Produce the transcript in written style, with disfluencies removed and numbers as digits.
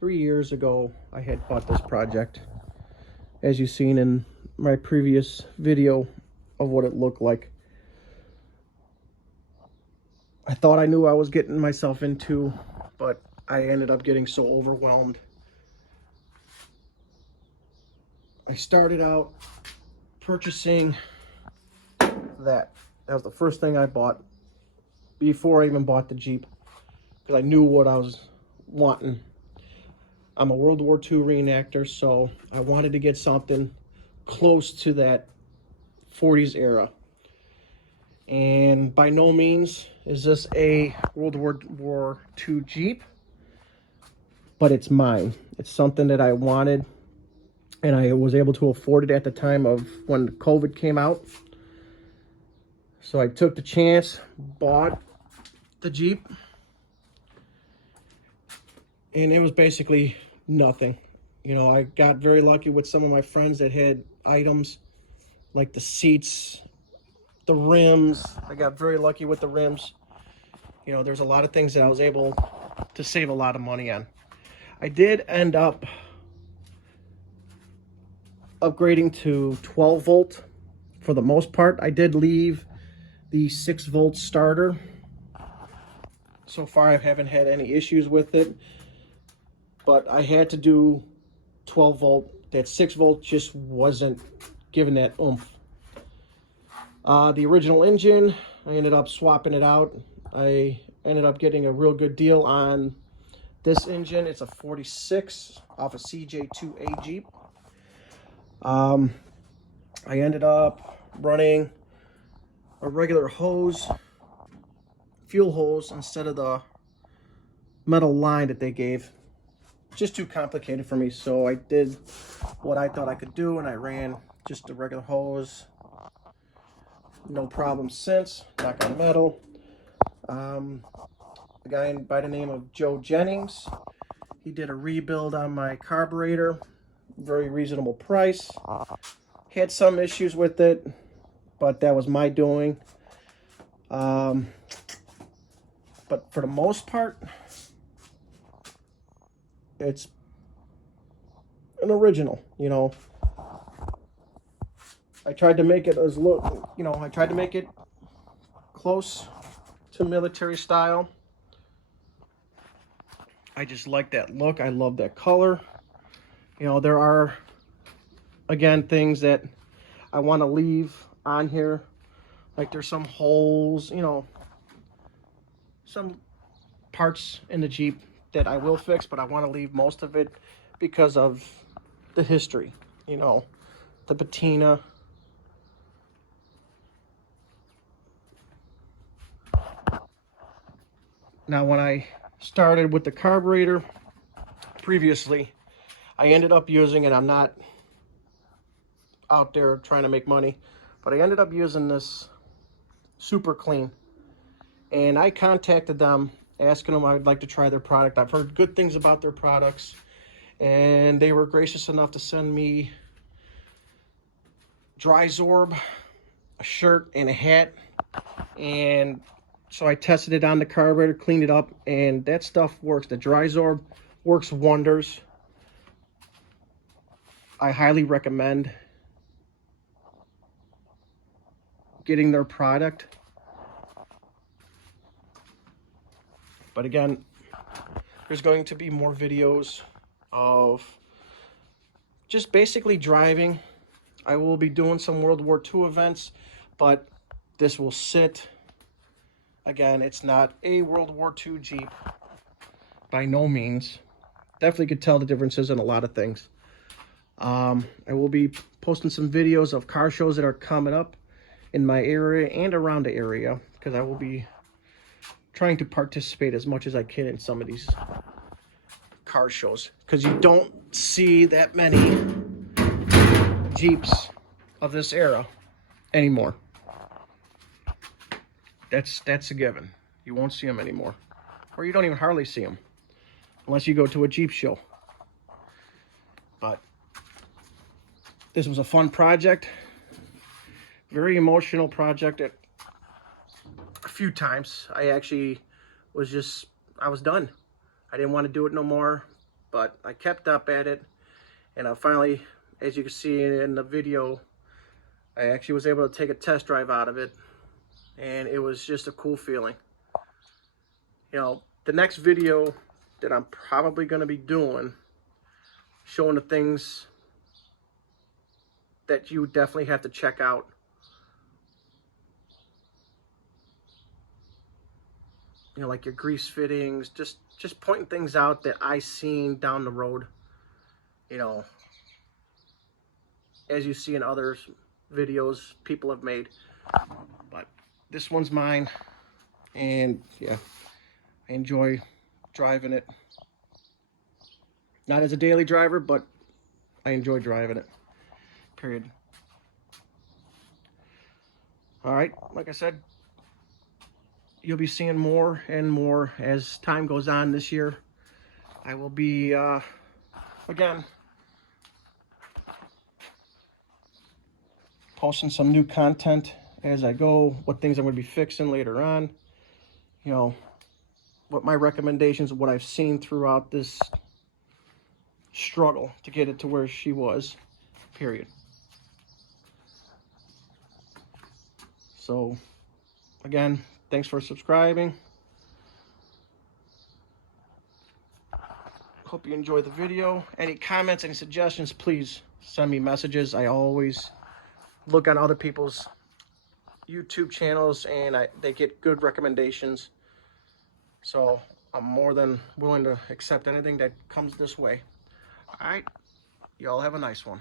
3 years ago, I had bought this project, as you've seen in my previous video of what it looked like. I thought I knew I was getting myself into, but I ended up getting so overwhelmed. I started out purchasing that. That was the first thing I bought before I even bought the Jeep, because I knew what I was wanting. I'm a World War II reenactor, so I wanted to get something close to that 40s era. And by no means is this a World War II Jeep, but it's mine. It's something that I wanted, and I was able to afford it at the time of when COVID came out. So I took the chance, bought the Jeep, and it was basically nothing. You know, I got very lucky with some of my friends that had items like the seats, the rims. I got very lucky with the rims. You know, there's a lot of things that I was able to save a lot of money on. I did end up upgrading to 12 volt for the most part. I did leave the 6 volt starter. So far I haven't had any issues with it, but I had to do 12 volt. That 6 volt just wasn't giving that oomph. The original engine, I ended up swapping it out. I ended up getting a real good deal on this engine. It's a 46 off a CJ3A Jeep. I ended up running a regular hose, fuel hose, instead of the metal line that they gave. Just too complicated for me, so I did what I thought I could do, and I ran just a regular hose. No problem since. Knock on metal. A guy by the name of Joe Jennings, he did a rebuild on my carburetor. Very reasonable price. Had some issues with it, but that was my doing. But for the most part, it's an original. You know, I tried to make it I tried to make it close to military style. I just like that look. I love that color. You know, there are, again, things that I want to leave on here. Like there's some holes, you know, some parts in the Jeep that I will fix, but I want to leave most of it because of the history, you know, the patina. Now, when I started with the carburetor previously, I ended up using it. I'm not out there trying to make money, but I ended up using this Super Clean. And I contacted them, asking them I would like to try their product. I've heard good things about their products, and they were gracious enough to send me dry Zorb, a shirt, and a hat. And so I tested it on the carburetor, cleaned it up, and that stuff works. The dry Zorb works wonders. I highly recommend getting their product. But again, there's going to be more videos of just basically driving. I will be doing some World War II events, but this will sit. Again, it's not a World War II Jeep, by no means. Definitely could tell the differences in a lot of things. I will be posting some videos of car shows that are coming up in my area and around the area, because I will be trying to participate as much as I can in some of these car shows, because you don't see that many Jeeps of this era anymore. That's a given. You won't see them anymore, or you don't even hardly see them unless you go to a Jeep show. But this was a fun project, very emotional project. A few times I actually was done. I didn't want to do it no more. but I kept up at it, and I finally, as you can see in the video, I actually was able to take a test drive out of it, and it was just a cool feeling. You know, the next video that I'm probably going to be doing, showing the things that you definitely have to check out. You know, like your grease fittings, just pointing things out that I seen down the road, you know, as you see in others videos people have made. But this one's mine, and yeah, I enjoy driving it. Not as a daily driver, but I enjoy driving it, period. All right, like I said, you'll be seeing more and more as time goes on this year. I will be, again, posting some new content as I go, what things I'm going to be fixing later on, you know, what my recommendations, what I've seen throughout this struggle to get it to where she was, period. So, again, thanks for subscribing. Hope you enjoyed the video. Any comments, any suggestions, please send me messages. I always look on other people's YouTube channels, and they get good recommendations. So I'm more than willing to accept anything that comes this way. All right, y'all have a nice one.